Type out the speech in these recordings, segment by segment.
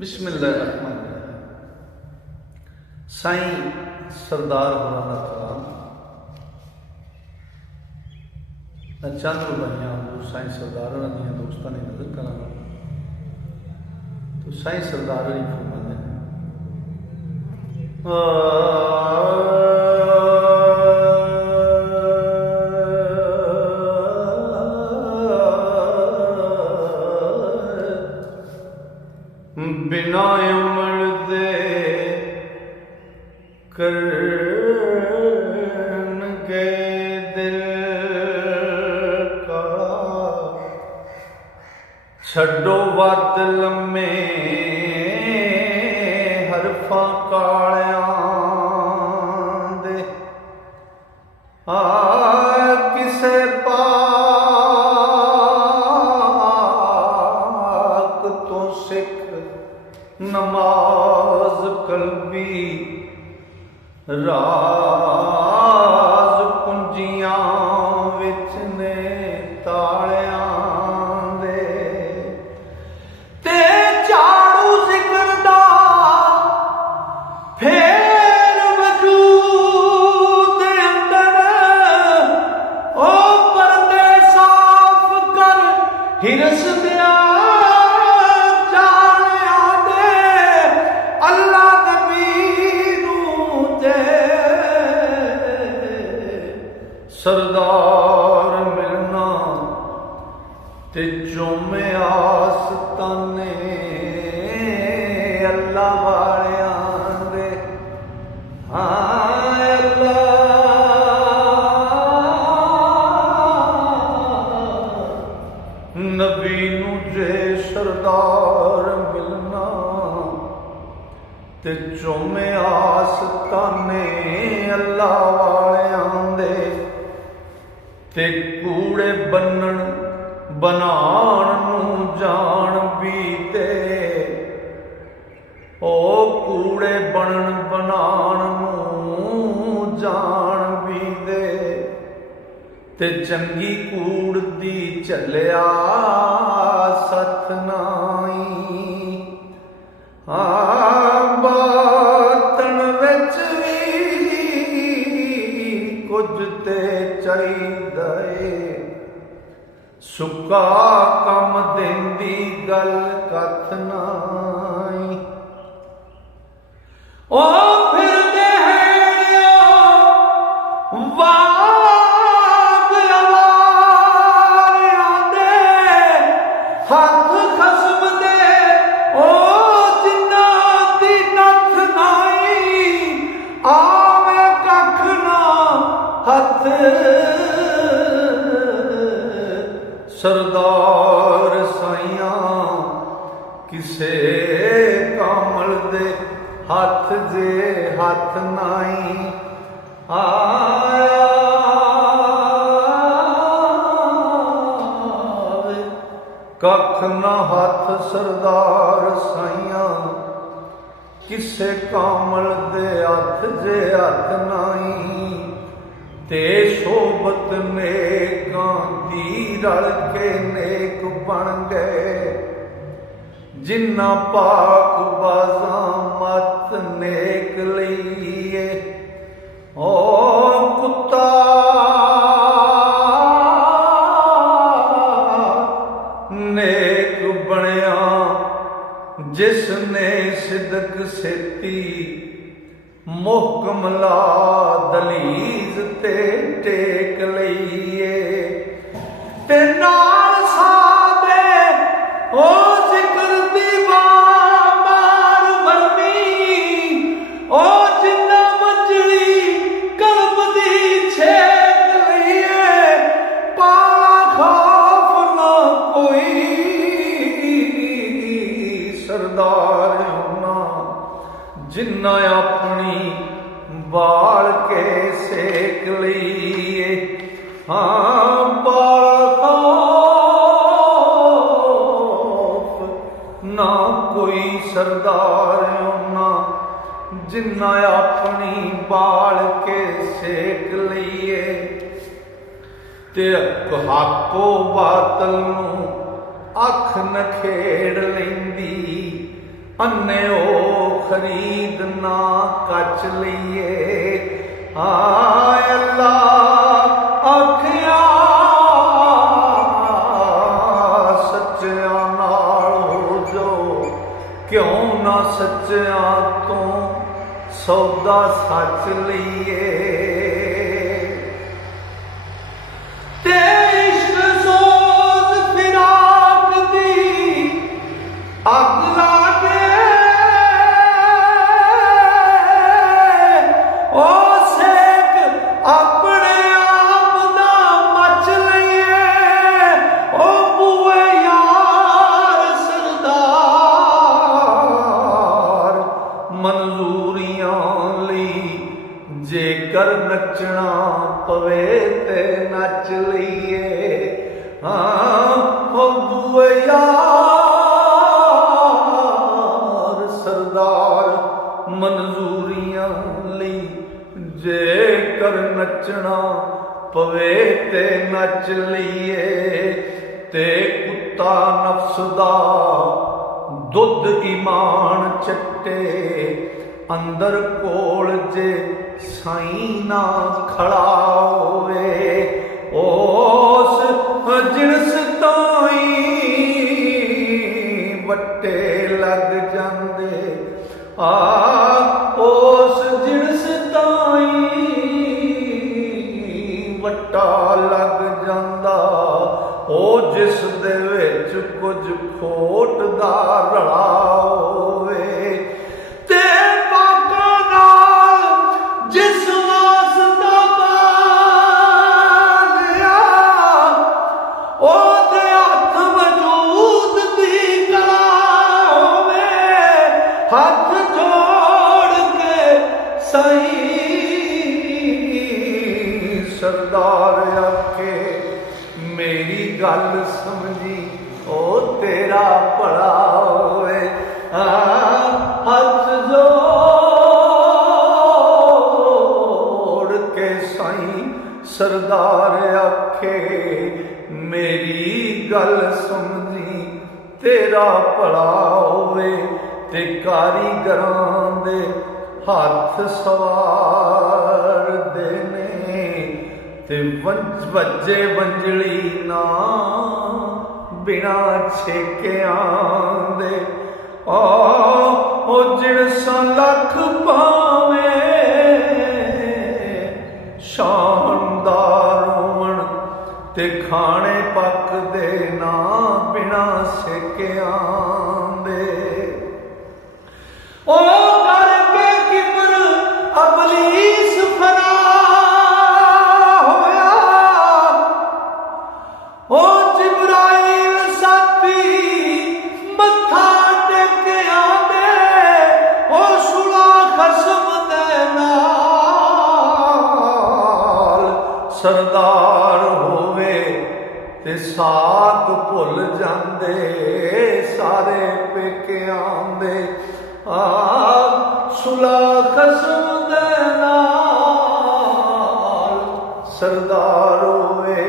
बिस्मिल्लाहिर्रहमानिर्रहीम। साईं सरदार होरां दा कलाम चंद रुबाइयां साईं सरदार होरां दियां दोस्तां ने नजर करांगा तो साईं सरदार होरी फरमांदे ने बिना उमर दे करन के दिल का छड्डो वत लम्मे हरफां कालियां दे किसे पाक तो सिख नमाज कलबी राज कुंजियां विच ने तालियां दे ते झाड़ू जिक्र दा फेर वजूद अंदर ओ पर्दे साफ कर हिरस दिया सरदार मिलना ते चोमे आसताने अल्लाह वालियां दे अल्लाह नबी नू जे सरदार मिलना ते चोमे आसताने अल्लाह वालियां दे ते कूड़े बनन बनाण नूं जान भी ते ओ कूड़े बनन बनाण नूं जान भी दे ते चंगी कूड़ दी झल्लिया सत नाई बातन विच कुछ ते चाहिदा सुका कम देंदी गल कथ नाई ओ फिरदे वाग अवारियां दे हथ खसम दे ओ जिन्ना दी नथ नाई आवे कख ना हथ सरदार साइयां किसे कामल दे हथ जे हथ नाई कख ना हथ सरदार साइयां किसे कामल दे हथ जे हथ नाई ते सोबत नेकां दी रल के नेक बन गए जिन्ना पाक बाज़ां मत नेक लईए ओ कुत्ता नेक बनया जिसने सिदक सेती मुहकम ला दलीज ते टेक लईए ते नाल सादे ओ जिक्र दी बार वरनी ओ जिन्ना मजली कल्ब दी छेक लईए पाला खौफ ना कोई सरदार होना जिन्ना अपनी बाल के सेक लिए बाल खौफ ना कोई सरदार होना जिन्ना अपनी बाल के सेक लिए ते हको बातल नूं अख नखेड़ लैंदी ਅੰਨਿਓ ਖਰੀਦ ਨਾ ਕੱਚ ਲਈਏ। ਹਾਏ ਅੱਲਾ ਆਖਿਆ ਸੱਚਿਆਂ ਨਾਲ ਹੋ ਜੋ, ਕਿਉਂ ਨਾ ਸੱਚਿਆਂ ਤੋਂ ਸੌਦਾ ਸੱਚ ਲਈਏ। ਤੇ ਇਸ਼ਕ ਸੋਜ਼ ਫਿਰਾਕ ਦੀ ਅੱਗ ਲਾਗੇ, ਉਹ ਸੇਕ ਆਪਣੇ ਆਪ ਦਾ ਮਚ ਲਈਏ। ਉਹ ਬੂਏ ਯਾਰ ਸਰਦਾਰ ਮਨਜ਼ੂਰੀਆਂ ਲਈ ਜੇਕਰ ਨੱਚਣਾ ਪਵੇ ਤੇ ਨੱਚ ਲਈਏ। ਹਾਂ ਉਹ ਬੂਏ ਯਾਰ ਸਰਦਾਰ ਮਨਜ਼ੂਰੀਆਂ ਲਈ ਜੇਕਰ ਨੱਚਣਾ ਪਵੇ ਤੇ ਨੱਚ ਲਈਏ। ਤੇ ਕੁੱਤਾ ਨਫਸ ਦਾ ਦੁੱਧ ਈਮਾਨ ਚੱਟੇ, ਅੰਦਰ ਕੋਲ ਜੇ ਸਾਈਂ ਨਾ ਖੜਾ ਹੋਵੇ। ਉਸ ਜਿਣਸ ਤੋਂ ਹੀ ਵੱਟੇ ਲੱਗ ਜਾਂਦੇ, ਉਸ ਜਿਣਸ ਤੋਂ ਹੀ ਵੱਟਾ ਲੱਗ ਜਾਂਦਾ। ਉਹ ਜਿਸ ਦੇ ਵਿੱਚ ਕੁਝ ਖੋਟ ਦਾ ਰਲਾ ਹੋਵੇ। ਤੇ ਪਾਕਾਂ ਨਾਲ ਜਿਸ ਵਾਸਤਾ ਬਾਲਿਆ, ਉਹਦੇ ਹੱਥ ਵਜੂਦ ਦੀ ਕਲਾ ਹੋਵੇ। ਹੱਥ ਜੋੜ ਕੇ ਸਹੀ ਸਰਦਾਰ ਆਖੇ ਮੇਰੀ ਗੱਲ ਸਮਝੀ, ਉਹ ਤੇਰਾ ਭਲਾ ਹੋਵੇ। ਹੱਥ ਜੋੜ ਕੇ ਸਾਈਂ ਸਰਦਾਰ ਆਖੇ ਮੇਰੀ ਗੱਲ ਸਮਝੀ, ਤੇਰਾ ਭਲਾ ਹੋਵੇ। ਤੇ ਕਾਰੀਗਰਾਂ ਦੇ ਹੱਥ ਸਵਾਰਦੇ ਨੇ, ਤੇ ਵੱਜੇ ਵੰਜਲੀ ਨਾ ਬਿਨਾ ਛੇਕਿਆਂ ਦੇ। ਉਹ ਜਿਣਸਾਂ ਲੱਖ ਪਾਵੇਂ ਸ਼ਾਨਦਾਰ ਹੋਣ, ਤੇ ਖਾਣੇ ਪੱਕਦੇ ਨਾ ਬਿਨਾ ਸੇਕਿਆਂ ਦੇ। ਉਹ ਕਰਕੇ ਕਿਬਰ ਅਬਲੀਸ ਫਨਾ ਹੋਇਆ। ਉਹ ਜਿਬਰਾਈਲ ਸਾਥੀ ਮੱਥਾ ਟੇਕਿਆ ਦੇ, ਉਹ ਸੁਲਾ ਖਸਮ ਦੇ ਨਾਲ ਸਰਦਾਰ ਹੋਵੇ। ਤੇ ਸਾਕ ਭੁੱਲ ਜਾਂਦੇ ਸਾਰੇ ਪੇਕਿਆਂ ਦੇ। ਸੁਲਾ ਖਸਮ ਦੇ ਨਾਲ ਸਰਦਾਰ ਹੋਵੇ,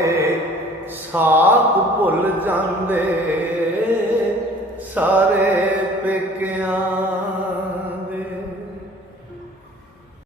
ਸਾਕ ਭੁੱਲ ਜਾਂਦੇ ਸਾਰੇ ਪੇਕਿਆਂ